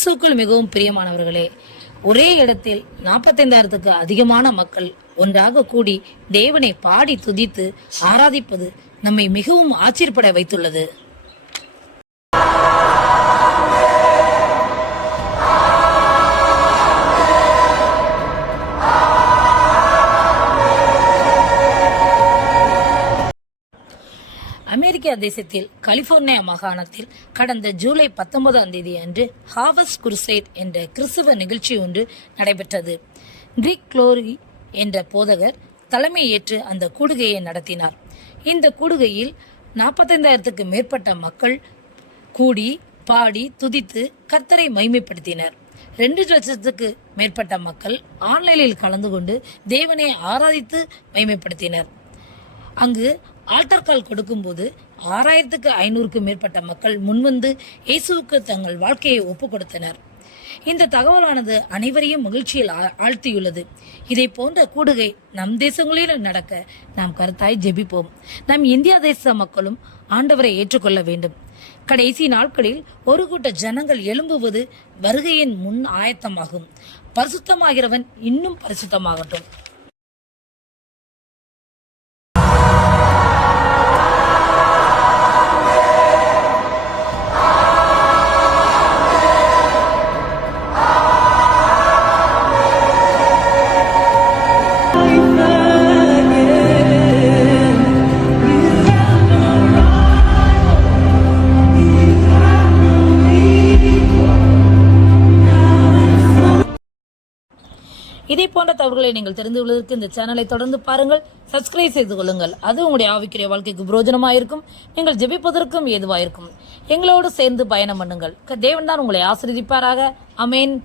இயேசுக்கள் மிகவும் பிரியமானவர்களே ஒரே இடத்தில் நாற்பத்தைந்தாயிரத்துக்கு அதிகமான மக்கள் ஒன்றாக கூடி தேவனை பாடி துதித்து ஆராதிப்பது நம்மை மிகவும் ஆச்சரியப்பட வைத்துள்ளது. அமெரிக்கா தேசத்தில் கலிபோர்னியா மாகாணத்தில் கடந்த ஜூலை பத்தொன்பதாம் தேதி அன்று ஹாவஸ் குருசைட் என்ற கிறிஸ்துவ நிகழ்ச்சி ஒன்று நடைபெற்றது. கிரிக் குளோரி என்ற போதகர் தலைமை ஏற்று அந்த கூடுகையை நடத்தினார். இந்த கூடுகையில் நாற்பத்தைந்தாயிரத்துக்கு மேற்பட்ட மக்கள் கூடி பாடி துதித்து கர்த்தரை மைமைப்படுத்தினர் ரெண்டு லட்சத்துக்கு மேற்பட்ட மக்கள் ஆன்லைனில் கலந்து கொண்டு தேவனை ஆராதித்து மைமைப்படுத்தினர் அங்கு ஆல்டர் கால் கொடுக்கும்போது ஆறாயிரத்துக்கு ஐநூறுக்கும் மேற்பட்ட மக்கள் முன்வந்து இயேசுவுக்கு தங்கள் வாழ்க்கையை ஒப்புக் கொடுத்தனர் இந்த தகவலானது அனைவரையும் மகிழ்ச்சியில் ஆழ்த்தியுள்ளது. இதை போன்ற கூடுகை நம் தேசங்களிலும் நடக்க நாம் கருத்தாய் ஜெபிப்போம். நம் இந்தியா தேச மக்களும் ஆண்டவரை ஏற்றுக்கொள்ள வேண்டும். கடைசி நாட்களில் ஒரு கூட்ட ஜனங்கள் எழும்புவது வருகையின் முன் ஆயத்தமாகும். பரிசுத்தமாகிறவன் இன்னும் பரிசுத்தமாகட்டும். இதே போன்ற தவறுகளை நீங்கள் தெரிந்து கொள்வதற்கு இந்த சேனலை தொடர்ந்து பாருங்கள். சப்ஸ்கிரைப் செய்து கொள்ளுங்கள். அது உங்களுடைய ஆவிக்குரிய வாழ்க்கைக்கு புரோஜனமாக இருக்கும். நீங்கள் ஜெபிப்பதற்கும் ஏதுவாயிருக்கும் எங்களோடு சேர்ந்து பயணம் பண்ணுங்கள். க- தேவன் தான் உங்களை ஆசிரியப்பாராக அமேன்